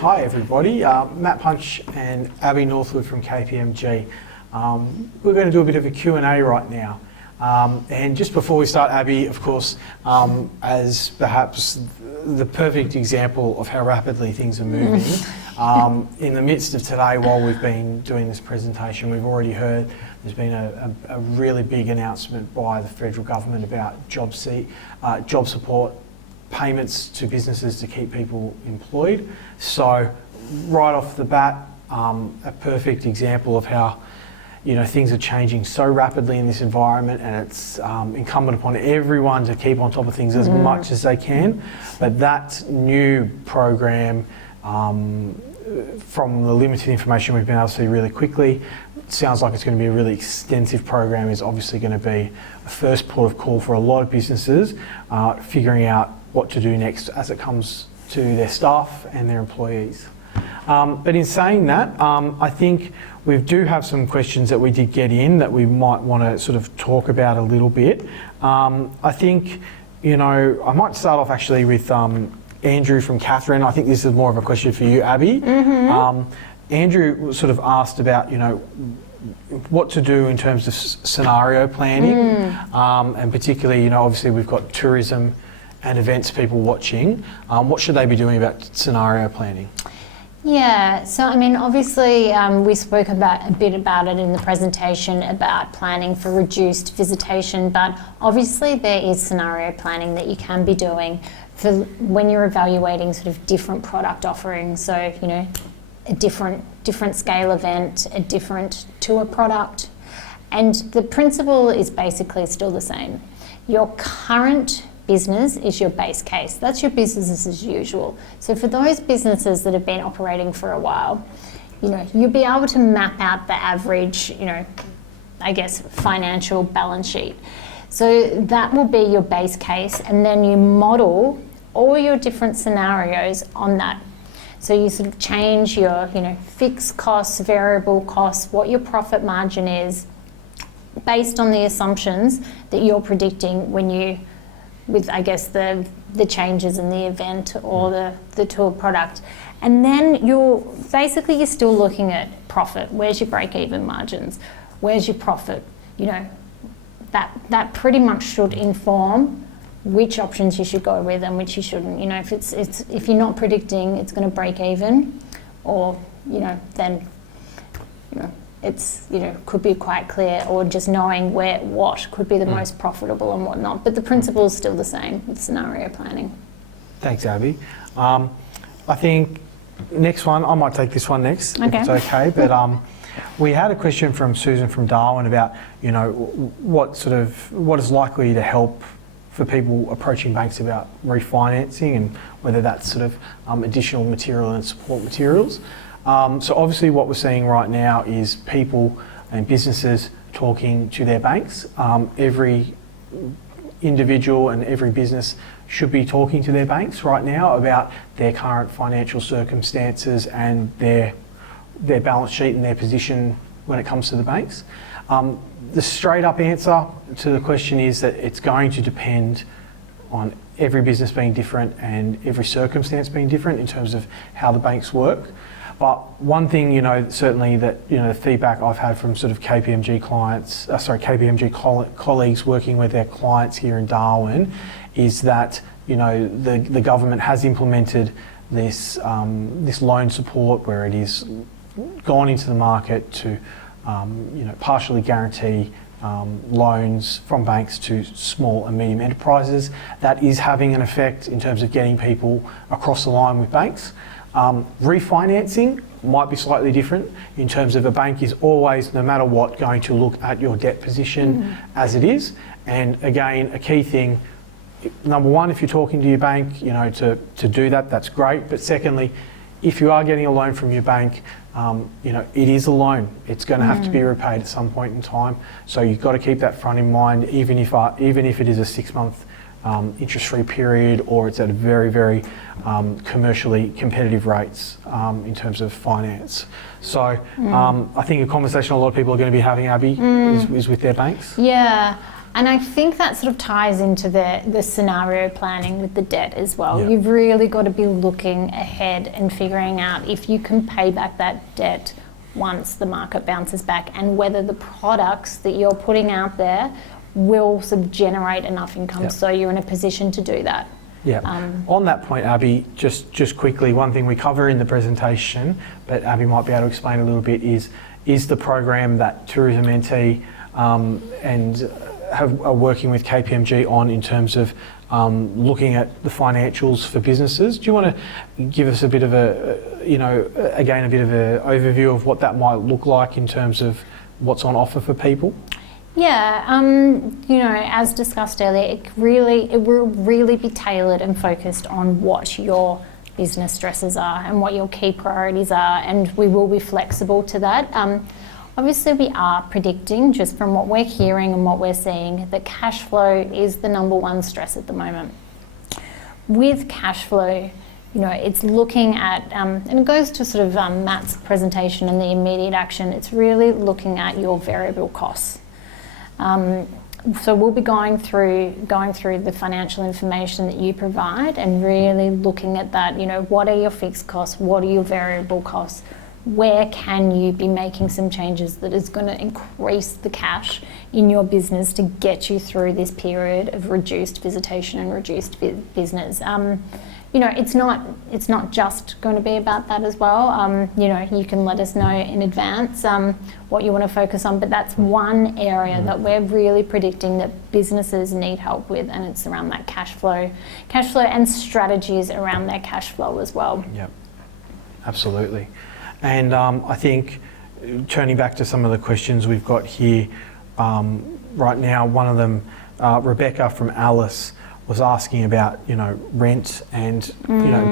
Hi everybody, Matt Punch and Abby Northwood from KPMG. We're going to do a bit of a Q&A right now. And just before we start, Abby, of course, as perhaps the perfect example of how rapidly things are moving, in the midst of today, while we've been doing this presentation, we've already heard there's been a really big announcement by the federal government about job support payments to businesses to keep people employed. So right off the bat, a perfect example of how things are changing so rapidly in this environment, and it's incumbent upon everyone to keep on top of things as much as they can. But that new program, from the limited information we've been able to see really quickly, sounds like it's going to be a really extensive program. Is obviously going to be a first port of call for a lot of businesses, figuring out what to do next as it comes to their staff and their employees. But in saying that, I think we do have some questions that we did get in that we might want to sort of talk about a little bit. I think, I might start off actually with Andrew from Catherine. I think this is more of a question for you, Abby. Andrew sort of asked about, what to do in terms of scenario planning, and particularly, obviously we've got tourism and events people watching. What should they be doing about scenario planning? Yeah, so obviously we spoke a bit about it in the presentation about planning for reduced visitation, but obviously there is scenario planning that you can be doing for when you're evaluating sort of different product offerings. So, a different scale event, a different tour product, and the principle is basically still the same. Your current business is your base case. That's your business as usual. So for those businesses that have been operating for a while, you'll be able to map out the average, financial balance sheet. So that will be your base case, and then you model all your different scenarios on that. So you sort of change your, fixed costs, variable costs, what your profit margin is, based on the assumptions that you're predicting with the changes in the event or the tour product. And then you're still looking at profit. Where's your break-even margins? Where's your profit? That pretty much should inform which options you should go with and which you shouldn't. If you're not predicting it's going to break even, or then it's could be quite clear, or just knowing what could be the most profitable and whatnot. But the principle is still the same with scenario planning. Thanks, Abby. I think next one, I might take this one next, if it's okay. But we had a question from Susan from Darwin about what is likely to help for people approaching banks about refinancing, and whether that's sort of additional material and support materials. So obviously what we're seeing right now is people and businesses talking to their banks. Every individual and every business should be talking to their banks right now about their current financial circumstances and their balance sheet and their position when it comes to the banks. The straight up answer to the question is that it's going to depend on every business being different and every circumstance being different in terms of how the banks work. But one thing, certainly that, the feedback I've had from sort of KPMG colleagues working with their clients here in Darwin is that, the government has implemented this loan support where it is gone into the market to, partially guarantee loans from banks to small and medium enterprises. That is having an effect in terms of getting people across the line with banks. Refinancing might be slightly different in terms of a bank is always, no matter what, going to look at your debt position as it is. And again, a key thing, number one, if you're talking to your bank, to do that, that's great. But secondly, if you are getting a loan from your bank, it is a loan. It's going to have to be repaid at some point in time. So you've got to keep that front in mind, even if it is a 6-month interest-free period, or it's at a very, very commercially competitive rates in terms of finance. So I think a conversation a lot of people are going to be having, Abby, is with their banks. Yeah, And I think that sort of ties into the scenario planning with the debt as well. Yeah. You've really got to be looking ahead and figuring out if you can pay back that debt once the market bounces back, and whether the products that you're putting out there will sort of generate enough income Yep. so you're in a position to do that. Yeah. On that point, Abby, just quickly, one thing we cover in the presentation, but Abby might be able to explain a little bit, is the program that Tourism NT are working with KPMG on in terms of looking at the financials for businesses. Do you want to give us a bit of a bit of an overview of what that might look like in terms of what's on offer for people? Yeah, as discussed earlier, it will really be tailored and focused on what your business stresses are and what your key priorities are, and we will be flexible to that. Obviously, we are predicting, just from what we're hearing and what we're seeing, that cash flow is the number one stress at the moment. With cash flow, it's looking at, and it goes to sort of Matt's presentation and the immediate action, it's really looking at your variable costs. So we'll be going through the financial information that you provide and really looking at that, what are your fixed costs, what are your variable costs, where can you be making some changes that is going to increase the cash in your business to get you through this period of reduced visitation and reduced business. It's not just going to be about that as well. You can let us know in advance what you want to focus on, but that's one area that we're really predicting that businesses need help with, and it's around that cash flow and strategies around their cash flow as well. Yep, absolutely. And I think, turning back to some of the questions we've got here right now, one of them, Rebecca from Alice, was asking about rent and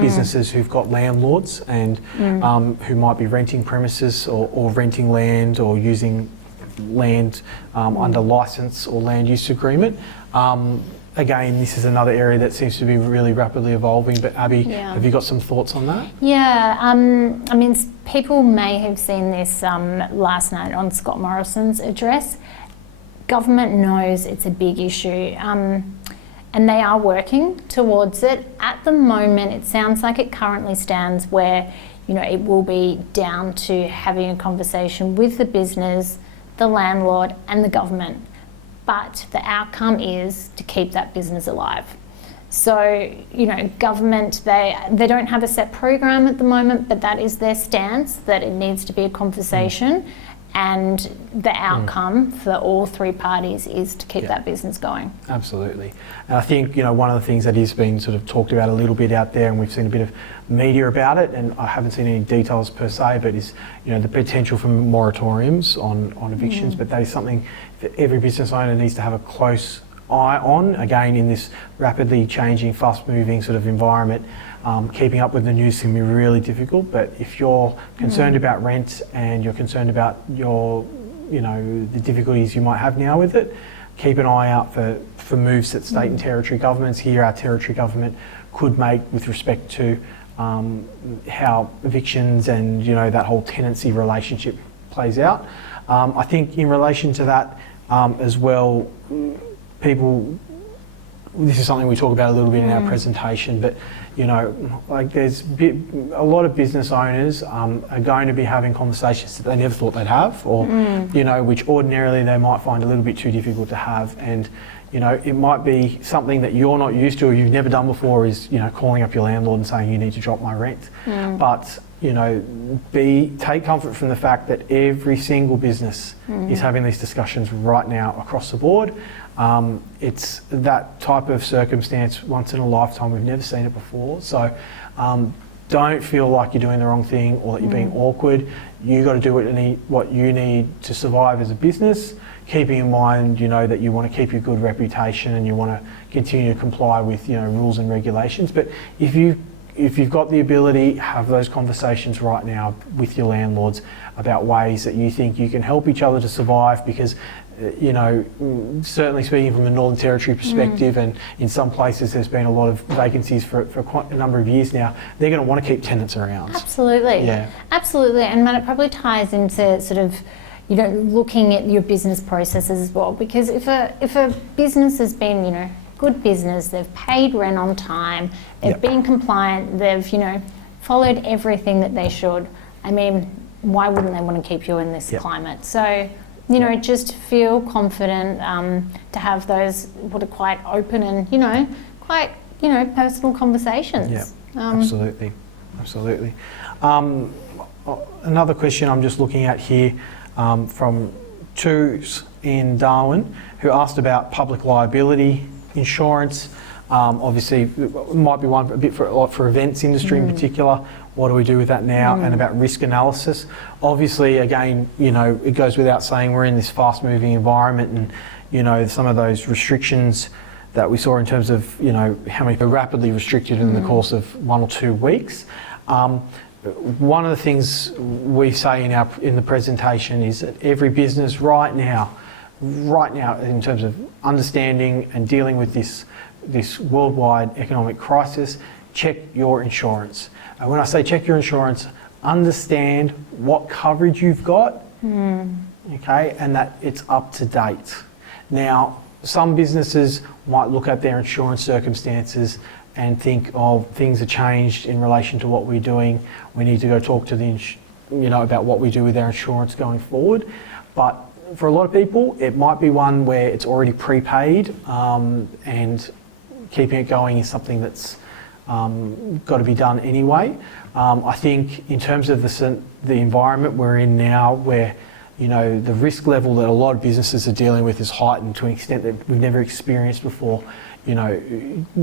businesses who've got landlords and who might be renting premises or renting land or using land under licence or land use agreement. Again, this is another area that seems to be really rapidly evolving, but Abby, have you got some thoughts on that? Yeah, people may have seen this last night on Scott Morrison's address. Government knows it's a big issue. And they are working towards it. At the moment, it sounds like it currently stands where, it will be down to having a conversation with the business, the landlord, and the government. But the outcome is to keep that business alive. So, government, they don't have a set program at the moment, but that is their stance, that it needs to be a conversation. And the outcome for all three parties is to keep that business going. Absolutely. And I think, one of the things that is being sort of talked about a little bit out there, and we've seen a bit of media about it, and I haven't seen any details per se, but is, the potential for moratoriums on evictions. But that is something that every business owner needs to have a close eye on, again, in this rapidly changing, fast-moving sort of environment. Keeping up with the news can be really difficult, but if you're concerned about rent and you're concerned about the difficulties you might have now with it, keep an eye out for moves that state and territory governments, here our territory government, could make with respect to how evictions and that whole tenancy relationship plays out. I think in relation to that as well, this is something we talk about a little bit in our presentation, but there's a lot of business owners are going to be having conversations that they never thought they'd have, or which ordinarily they might find a little bit too difficult to have, and it might be something that you're not used to or you've never done before, is calling up your landlord and saying you need to drop my rent. But take comfort from the fact that every single business is having these discussions right now across the board. It's that type of circumstance once in a lifetime. We've never seen it before. So don't feel like you're doing the wrong thing or that you're being awkward. You got to do what you need to survive as a business, keeping in mind, that you want to keep your good reputation and you want to continue to comply with, rules and regulations. But if you've got the ability, have those conversations right now with your landlords about ways that you think you can help each other to survive, because certainly speaking from the Northern Territory perspective, and in some places there's been a lot of vacancies for quite a number of years now, they're going to want to keep tenants around. Absolutely. Yeah. Absolutely. And Matt, it probably ties into sort of, looking at your business processes as well. Because if a business has been, good business, they've paid rent on time, they've been compliant, they've, followed everything that they should, I mean, why wouldn't they want to keep you in this climate? So, just feel confident to have those what are quite open and, quite, personal conversations. Yeah, absolutely. Another question I'm just looking at here from Choose in Darwin, who asked about public liability insurance. Obviously, it might be one a bit for events industry in particular. What do we do with that now? And about risk analysis. Obviously, again, it goes without saying we're in this fast-moving environment, and some of those restrictions that we saw in terms of how many are rapidly restricted in the course of 1 or 2 weeks. One of the things we say in the presentation is that every business right now, in terms of understanding and dealing with this worldwide economic crisis, check your insurance. And when I say check your insurance, understand what coverage you've got, okay, and that it's up to date. Now, some businesses might look at their insurance circumstances and think, oh, things have changed in relation to what we're doing. We need to go talk to about what we do with our insurance going forward. But for a lot of people, it might be one where it's already prepaid, and keeping it going is something that's got to be done anyway. I think in terms of the environment we're in now, where the risk level that a lot of businesses are dealing with is heightened to an extent that we've never experienced before.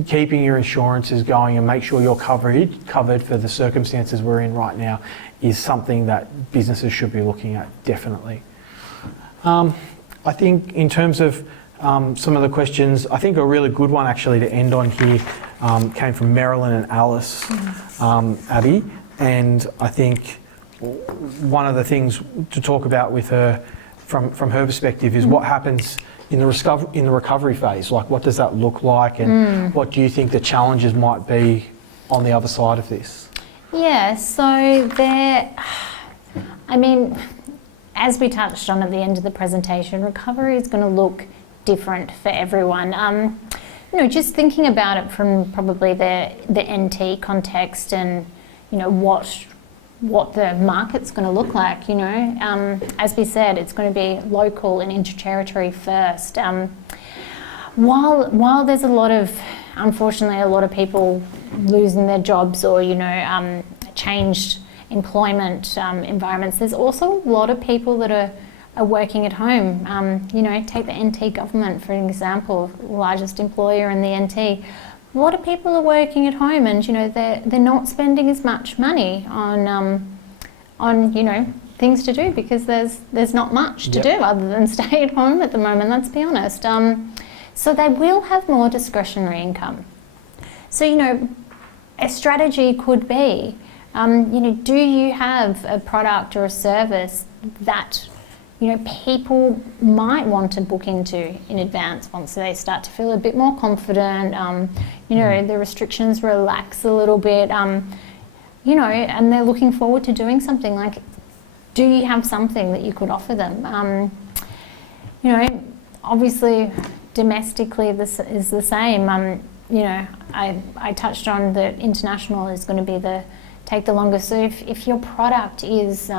Keeping your insurances going and make sure you're covered for the circumstances we're in right now is something that businesses should be looking at, definitely. I think in terms of some of the questions, I think a really good one actually to end on here came from Marilyn and Alice, Abby, and I think one of the things to talk about with her from her perspective is what happens in the recovery phase. Like, what does that look like, and what do you think the challenges might be on the other side of this? Yeah, so as we touched on at the end of the presentation, recovery is going to look different for everyone. Just thinking about it from probably the NT context and, what the market's going to look like, as we said, it's going to be local and inter-territory first. While there's unfortunately a lot of people losing their jobs or, changed employment environments, there's also a lot of people that are working at home. Take the NT government for an example, largest employer in the NT. A lot of people are working at home, and they're not spending as much money on things to do because there's not much to do other than stay at home at the moment. Let's be honest. So they will have more discretionary income. So a strategy could be, do you have a product or a service that people might want to book into in advance once they start to feel a bit more confident, the restrictions relax a little bit, and they're looking forward to doing something. Like, do you have something that you could offer them? Obviously domestically this is the same. I touched on that international is going to be take the longest. So if your product is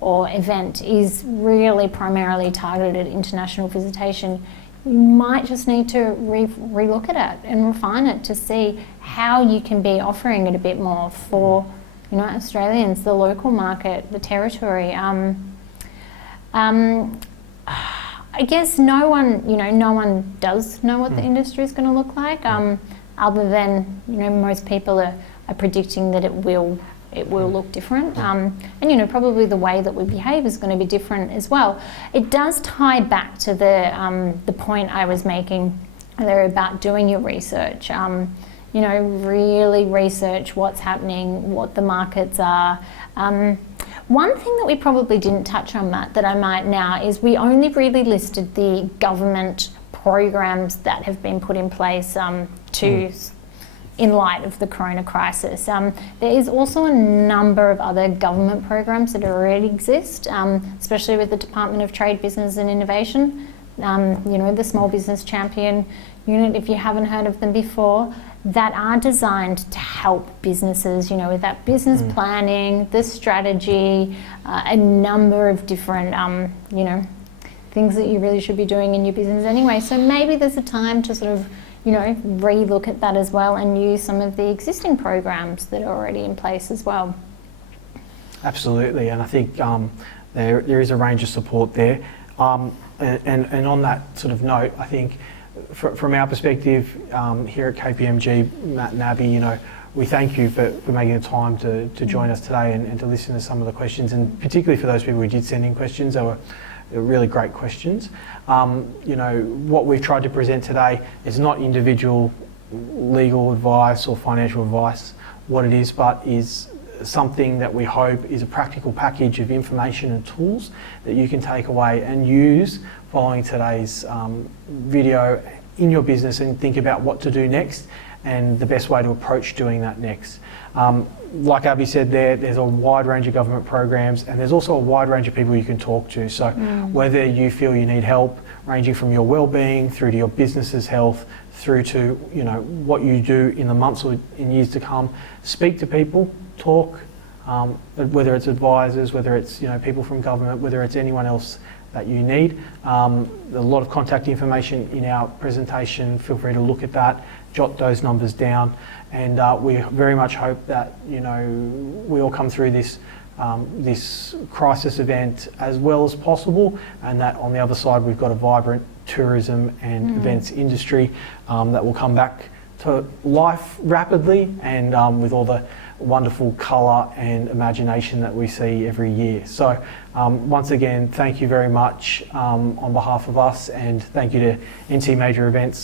or event is really primarily targeted at international visitation, you might just need to relook at it and refine it to see how you can be offering it a bit more for Australians, the local market, the territory. I guess no one does know what the industry is going to look like, other than most people are predicting that it will look different, and probably the way that we behave is going to be different as well. It does tie back to the point I was making there about doing your research. Really research what's happening, what the markets are. One thing that we probably didn't touch on, Matt, that I might now, is we only really listed the government programs that have been put in place to in light of the corona crisis. There is also a number of other government programs that already exist, especially with the Department of Trade, Business and Innovation. The Small Business Champion Unit, if you haven't heard of them before, that are designed to help businesses, with that business planning, the strategy, a number of different, things that you really should be doing in your business anyway. So maybe there's a time to sort of, re-look at that as well and use some of the existing programs that are already in place as well. Absolutely, and I think there is a range of support there. And on that sort of note, I think from our perspective here at KPMG, Matt and Abby, we thank you for making the time to join us today and to listen to some of the questions, and particularly for those people who did send in questions. They were really great questions. What we've tried to present today is not individual legal advice or financial advice. What it is, but is something that we hope is a practical package of information and tools that you can take away and use following today's video in your business and think about what to do next and the best way to approach doing that next. Like Abby said there's a wide range of government programs, and there's also a wide range of people you can talk to. So whether you feel you need help, ranging from your well-being through to your business's health, through to what you do in the months or in years to come, speak to people, talk, whether it's advisors, whether it's people from government, whether it's anyone else that you need. A lot of contact information in our presentation. Feel free to look at that, jot those numbers down, and we very much hope that we all come through this this crisis event as well as possible, and that on the other side we've got a vibrant tourism and events industry that will come back to life rapidly and with all the wonderful colour and imagination that we see every year. So once again, thank you very much on behalf of us, and thank you to NT Major Events